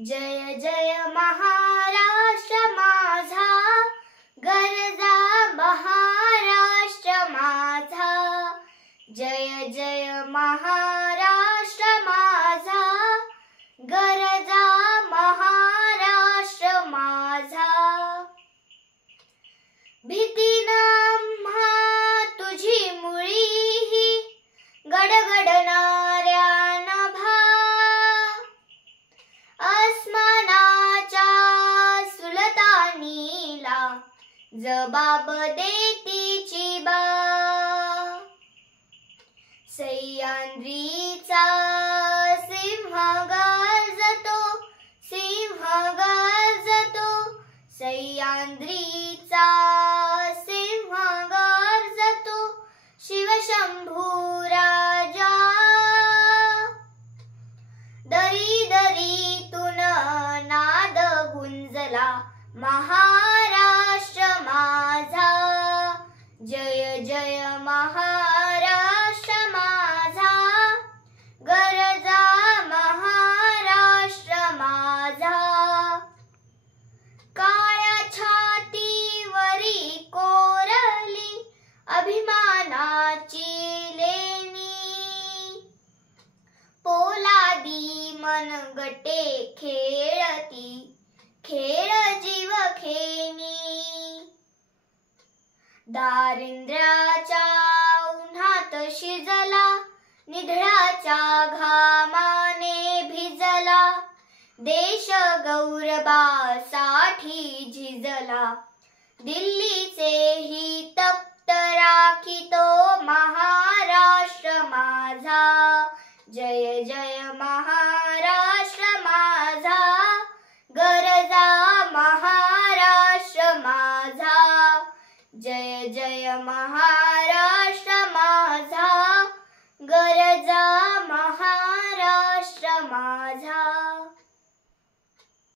जय जय महाराष्ट्र माझा, गरजा महाराष्ट्र माझा। जय जय महाराष्ट्र माझा, गरजा महाराष्ट्र माझा। भीतीनं आम्हा तुझी मुळी गडगडणाऱ्या नभा, आसमानाच्या सुलतानीला जबाब देतीची बा। सह्याद्रीचा सिंह गर्जतो, सिंह गर्जतो, सह्याद्रीचा सिंह गर्जतो, शिवशंभू राजा। दरी दरीतून नाद गुंजला महाराष्ट्र माझा। जय जय महाराष्ट्र माझा, गरजा महाराष्ट्र माझा। काळ्या छातीवरी कोरली अभिमानाची लेणी, पोलादी मनगटे खेळती खेळ जीव खेणी। दारिद्र्याच्या उन्हात शिजला, निधड्याच्या घामाने भिजला, देश गौरवासाठी झिजला, दिल्लीचेही तख्त राखितो महाराष्ट्र माझा। जय जय महाराष्ट्र माझा, गरजा महाराष्ट्र माझा। जय जय महाराष्ट्र